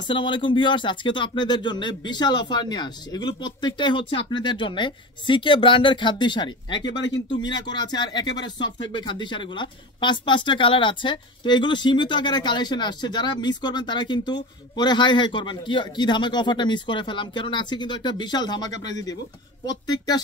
আসসালামু আলাইকুম ভিউয়ার্স, আজকে তো আপনাদের জন্য বিশাল অফার নিয়ে আসছি। এগুলো প্রত্যেকটাই হচ্ছে আপনাদের জন্য সিকে ব্র্যান্ডের খাদ্য শাড়ি, একেবারে কিন্তু মিনা করা আছে আর একেবারে সফট থাকবে খাদ্য শাড়িগুলো। পাঁচটা কালার আছে, তো এগুলো সীমিত আকারে কালেকশন আসছে। যারা মিস করবেন তারা কিন্তু পরে হাই হাই করবেন, কি ধামাকা অফারটা মিস করে ফেলাম। কারণ আজকে কিন্তু একটা বিশাল ধামাকা প্রাইজে দেব প্রত্যেকটা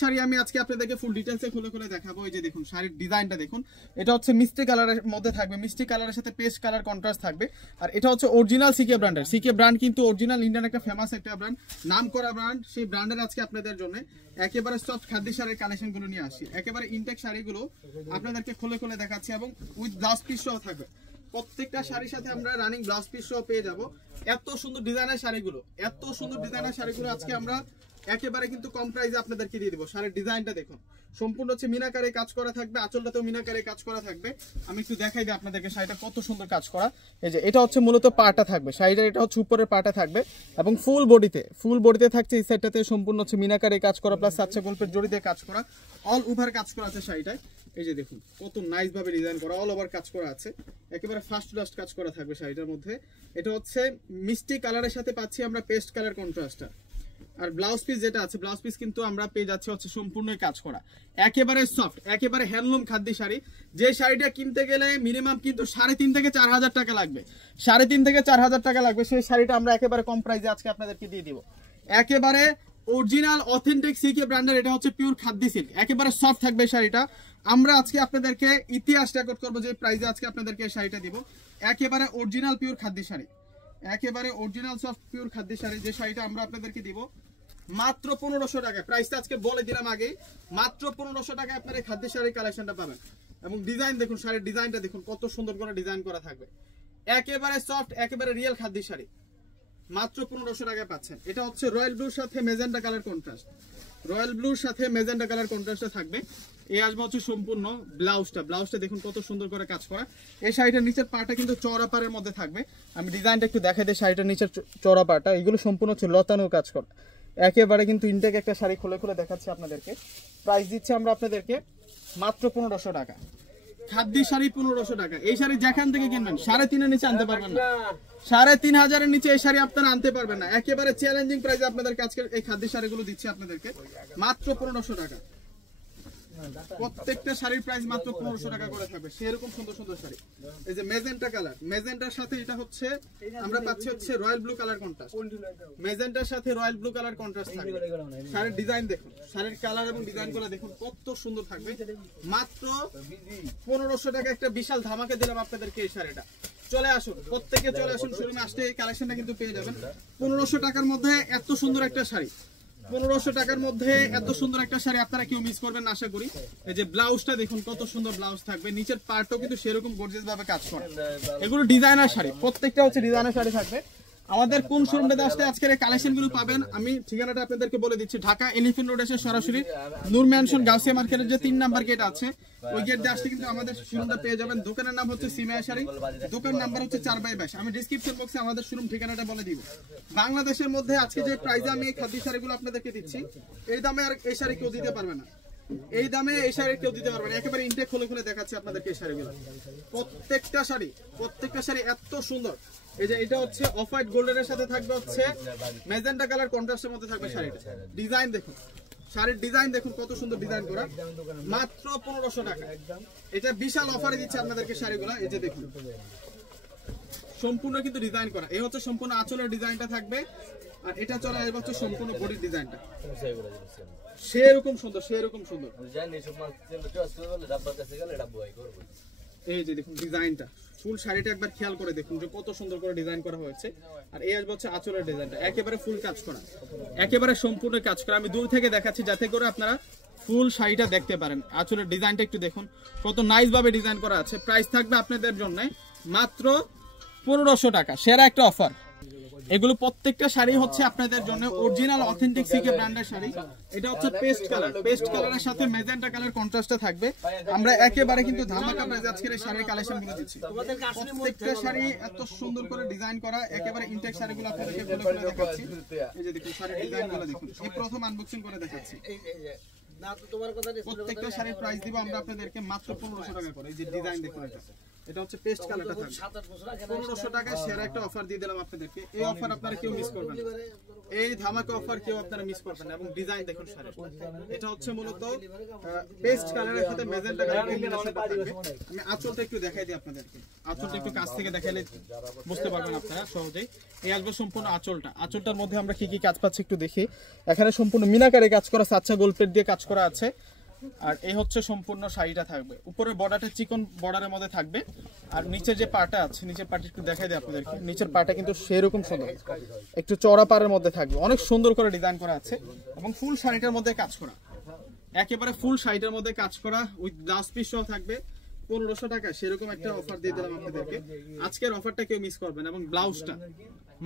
শাড়ি আমি আজকে আপনাদেরকে ফুল ডিটেইলসে খুলে দেখাবো। এই যে দেখুন শাড়ির ডিজাইনটা দেখুন, এটা হচ্ছে মিষ্টি কালারের মধ্যে থাকবে, মিষ্টি কালারের সাথে পেস্ট কালার কন্ট্রাস্ট থাকবে। আর এটা হচ্ছে অরিজিনাল সিকে ব্র্যান্ডের। সিকে ব্র্যান্ড কিন্তু অরিজিনাল ইন্ডিয়ান একটা ফেমাস একটা ব্র্যান্ড, নাম করা ব্র্যান্ড। সেই ব্র্যান্ডের আজকে আপনাদের জন্য একেবারে সফট খাদ্য শাড়ির কালেকশনগুলো নিয়ে আসি। একেবারে ইনটেক শাড়িগুলো আপনাদেরকে খুলে দেখাচ্ছি এবং উইথ ব্লাউজ পিস সহ থাকবে। প্রত্যেকটা শাড়ির সাথে আমরা রানিং ব্লাউজ পিস সহ পেয়ে যাব। এত সুন্দর ডিজাইনের শাড়িগুলো আজকে আমরা একেবারে কিন্তু কম প্রাইসে আপনাদেরকে দিয়ে দিব। শাড়ির ডিজাইনটা দেখুন, সম্পূর্ণ হচ্ছে মিনাকারে কাজ করা থাকবে, আঁচলটাতেও মিনাকারে কাজ করা থাকবে। আমি একটু দেখাই দিই আপনাদেরকে শাড়িটা কত সুন্দর কাজ করা। এই যে এটা হচ্ছে মূলত পাটা থাকবে শাড়িটার, এটা হচ্ছে উপরের পাটা থাকবে এবং ফুল বডিতে থাকছে। এই সাইডটাতে সম্পূর্ণ হচ্ছে মিনাকারে কাজ করা প্লাস সাচ্চা গল্পের জড়িতে কাজ করা, অল ওভার কাজ করা আছে শাড়িটায়। এই যে দেখুন কত নাইস ভাবে ডিজাইন করা, অল ওভার কাজ করা আছে, একেবারে ফার্স্ট লাস্ট কাজ করা থাকবে শাড়িটার মধ্যে। এটা হচ্ছে মিষ্টি কালারের সাথে পাচ্ছি আমরা পেস্ট কালার কন্ট্রাস্টটা। আর ব্লাউজ পিস যেটা আছে, ব্লাউজ পিস কিন্তু আমরা পেয়ে যাচ্ছি হচ্ছে সম্পূর্ণ কাজ করা, একেবারে সফট, একেবারে হ্যান্ডলুম খাদ্য শাড়ি। যে শাড়িটা কিনতে গেলে মিনিমাম কিন্তু 3.5 থেকে 4,000 টাকা লাগবে, 3.5 থেকে 4,000 টাকা লাগবে। সেই শাড়িটা আমরা একেবারে কম প্রাইসে আজকে আপনাদেরকে দিয়ে দিব। একেবারে অরিজিনাল অথেন্টিক সিকে ব্র্যান্ডের, এটা হচ্ছে পিওর খাদ্য সিল্ক, একেবারে সফট থাকবে শাড়িটা। আমরা আজকে আপনাদেরকে ইতিহাস রেকর্ড করবো যে প্রাইসে আজকে আপনাদেরকে এই শাড়িটা দিব। একেবারে অরিজিনাল পিওর খাদ্য শাড়ি, একেবারে অরিজিনাল সফট পিওর খাদ্য শাড়ি। যে শাড়িটা আমরা আপনাদেরকে দিব মাত্র 1500 টাকায়। প্রাইসটা আজকে বলে দিলাম আগেই, মাত্র 1500 টাকায় আপনারা এই খাদ্য শাড়ির কালেকশনটা পাবেন। এবং ডিজাইন দেখুন, শাড়ির ডিজাইনটা দেখুন কত সুন্দর করে ডিজাইন করা থাকবে, একেবারে সফট, একেবারে রিয়েল খাদ্য শাড়ি। মাত্র 1500 টাকায় পাচ্ছেন। এটা হচ্ছে রয়্যাল ব্লুর সাথে মেজেন্টা কালার কন্ট্রাস্ট, রয়্যাল ব্লুর সাথে মেজেন্টা কালার কন্ট্রাস্টে থাকবে। এই আসবে হচ্ছে সম্পূর্ণ ব্লাউজটা দেখুন কত সুন্দর করে কাজ করা। এই শাড়িটার নিচের পাটা কিন্তু চওড়া পাড়ের মধ্যে থাকবে। আমি ডিজাইনটা একটু দেখাই দিই, শাড়িটার নিচের চওড়া পাটা এগুলো সম্পূর্ণ হচ্ছে লতানো কাজ করা, একেবারে কিন্তু ইনটেক একটা শাড়ি খুলে দেখাচ্ছি আপনাদেরকে। প্রাইস দিচ্ছে আমরা আপনাদেরকে মাত্র 1500 টাকা। খাদ্য শাড়ি 1500 টাকা। এই শাড়ি যেখান থেকে কিনবেন 3,500 নিচে আনতে পারবেন না, 3,500 নিচে এই শাড়ি আপনারা আনতে পারবেন না। একেবারে চ্যালেঞ্জিং প্রাইসে আপনাদেরকে আজকে এই খাদ্য শাড়িগুলো দিচ্ছি আপনাদেরকে মাত্র 1500 টাকা। প্রত্যেকটা শাড়ির প্রাইস মাত্র 1500 টাকা করে থাকবে। সেরকম সুন্দর সুন্দর শাড়ি। এই যে মেজেন্টা কালার, মেজেন্টার সাথে এটা হচ্ছে আমরা পাচ্ছি হচ্ছে রয়্যাল ব্লু কালার কন্ট্রাস্ট, মেজেন্টার সাথে রয়্যাল ব্লু কালার কন্ট্রাস্ট থাকবে। শাড়ির ডিজাইন দেখুন, শাড়ির কালার এবং ডিজাইনগুলো দেখুন কত সুন্দর থাকবে। মাত্র 1500 টাকা একটা বিশাল ধামাকে দিলাম আপনাদেরকে এই শাড়িটা। চলে আসুন, প্রত্যেকে চলে আসুন শোরুমে, আসতে এই কালেকশনটা কিন্তু পেয়ে যাবেন। 1500 টাকার মধ্যে এত সুন্দর একটা শাড়ি, 1500 টাকার মধ্যে এত সুন্দর একটা শাড়ি আপনারা কেউ মিস করবেন না আশা করি। এই যে ব্লাউজটা দেখুন কত সুন্দর ব্লাউজ থাকবে, নিচের পার্টও কিন্তু সেরকম গর্জিয়াস ভাবে কাজ করে। এগুলো ডিজাইনার শাড়ি, প্রত্যেকটা হচ্ছে ডিজাইনার শাড়ি থাকবে। আমাদের কোন শোরুমটাতে আসলে আজকের এই কালেকশনগুলো পাবেন আমি ঠিকানাটা আপনাদেরকে বলে দিচ্ছি। ঢাকা এলিফ্যান্ট রোড এসে সরাসরি নূর ম্যানশন গাউসিয়া মার্কেটের যে 3 নাম্বার গেট আছে, ওই গেট দিয়ে আসলে কিন্তু আমাদের শোরুমটা পেয়ে যাবেন। দোকানের নাম হচ্ছে সিমায়া শাড়ি, দোকান নাম্বার হচ্ছে 4/22। আমি ডেসক্রিপশন বক্সে আমাদের শোরুম ঠিকানাটা বলে দিব। বাংলাদেশের মধ্যে আজকে যে প্রাইসে আমি এই খাদ্য শাড়িগুলো আপনাদেরকে দিচ্ছি, এই দামে আর এই শাড়ি কেউ দিতে পারবে না, এই দামে এই শাড়ি কেউ দিতে পারবে না। একেবারে ইনটেক খুলে দেখাচ্ছি আপনাদেরকে এই শাড়িগুলো। প্রত্যেকটা শাড়ি এত সুন্দর। এই যে এটা হচ্ছে অফ হোয়াইট গোল্ডেনের সাথে থাকবে হচ্ছে মেজেন্টা কালার কন্ট্রাস্টের মধ্যে থাকবে শাড়িটা। ডিজাইন দেখুন, শাড়ির ডিজাইন দেখুন কত সুন্দর ডিজাইন করা, মাত্র 1500 টাকা। এটা বিশাল অফারে দিচ্ছে আপনাদেরকে শাড়িগুলা। এই যে দেখুন সম্পূর্ণ কিন্তু ডিজাইন করা, এই হচ্ছে সম্পূর্ণ আঁচলের ডিজাইনটা থাকবে। আর এটা চলে আসবে হচ্ছে সম্পূর্ণ বডির ডিজাইনটা, সেরকম সুন্দর। এই যে দেখুন ডিজাইনটা, ফুল শাড়িটা একবার খেয়াল করে দেখুন যে কত সুন্দর করে ডিজাইন করা হয়েছে। আর এই আসবে হচ্ছে আঁচলের ডিজাইনটা, একেবারে ফুল কাজ করা, একেবারে সম্পূর্ণ কাজ করা। আমি দূর থেকে দেখাচ্ছি যাতে করে আপনারা ফুল শাড়িটা দেখতে পারেন। আঁচলের ডিজাইনটা একটু দেখুন কত নাইস ভাবে ডিজাইন করা আছে। প্রাইস থাকবে আপনাদের জন্য মাত্র 1500 টাকা, সেরা একটা অফার। এগুলো প্রত্যেকটা শাড়ি হচ্ছে আপনাদের জন্য অরিজিনাল অথেন্টিক সিকে ব্র্যান্ডের শাড়ি। এটা হচ্ছে পেস্ট কালারের সাথে মেজেন্টা কালার কন্ট্রাস্টে থাকবে। আমরা একেবারে কিন্তু ধামাকা প্রাইসে আজকের এই শাড়ির কালেকশনগুলো দিচ্ছি। প্রত্যেকটা শাড়ি এত সুন্দর করে ডিজাইন করা, একেবারে ইনটেক শাড়িগুলো আপনাদেরকে খুলে দেখাচ্ছি। এই যে দেখুন শাড়ির ডিজাইনগুলো দেখুন, এই প্রথম আনবক্সিং করে দেখাচ্ছি। প্রত্যেকটা শাড়ির প্রাইস দিব আমরা আপনাদেরকে মাত্র 1500 টাকা করে। এই যে ডিজাইন দেখুন, এটা এটা হচ্ছে পেস্ট কালারটা থাকবে 1500 টাকায় সেরা একটা অফার দিয়ে দিলাম আপনাদেরকে। এই অফার আপনারা কেউ মিস করবেন না, এই ধামাকা অফার কেউ আপনারা মিস করবেন না। এবং ডিজাইন দেখুন শাড়ির, এটা হচ্ছে মূলত পেস্ট কালারের সাথে ম্যাজেন্টা কালার কম্বিনেশনটা থাকবে। আমি আঁচলটা একটু দেখাই দিই আপনাদেরকে, আঁচলটা একটু কাছ থেকে দেখাইলে বুঝতে পারবেন আপনারা সহজেই। এই আসবে সম্পূর্ণ আঁচলটা, আঁচলটার মধ্যে আমরা কি কি কাজ পাচ্ছি একটু দেখি। এখানে সম্পূর্ণ মিনাকারে কাজ করা, সাচ্চা গোলপেট দিয়ে কাজ করা আছে। আর এই হচ্ছে সম্পূর্ণ শাড়িটা থাকবে, উপরের বর্ডারটা চিকন বর্ডারের মধ্যে থাকবে। আর নিচের যে পাটা আছে, নিচের পাটা একটু দেখাই দিই আপনাদেরকে। নিচের পাটা কিন্তু সেরকম সুন্দর, একটু চওড়া পাড়ের মধ্যে থাকবে, অনেক সুন্দর করে ডিজাইন করা আছে। এবং ফুল শাড়িটার মধ্যে কাজ করা, একেবারে ফুল শাড়িটার মধ্যে কাজ করা উইথ ব্লাউজ পিস সহ থাকবে 1500 টাকা। সেরকম একটা অফার দিয়ে দিলাম আপনাদেরকে। আজকের অফারটা কেউ মিস করবেন। এবং ব্লাউজটা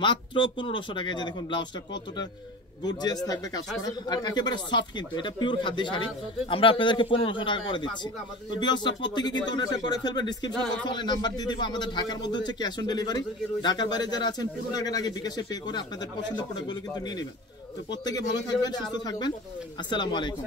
মাত্র 1500 টাকায়, যে দেখুন ব্লাউজটা কতটা গর্জিয়াস থাকবে কাজ করা, আর একেবারে সফট। কিন্তু এটা পিওর খাদি শাড়ি, আমরা আপনাদেরকে 1500 টাকা করে দিচ্ছি। তো ভিউয়ার্সরা প্রত্যেককে কিন্তু অর্ডারটা করে ফেলবেন। ডেসক্রিপশন বক্সে নাম্বার দিয়ে দিব। আমাদের ঢাকার মধ্যে হচ্ছে ক্যাশ অন ডেলিভারি, ঢাকার বাইরে যারা আছেন 15 টাকার আগে বিকাশে পে করে আপনাদের পছন্দের প্রোডাক্টগুলো কিন্তু নিয়ে নেবেন। তো প্রত্যেকে ভালো থাকবেন, সুস্থ থাকবেন। আসসালামু আলাইকুম।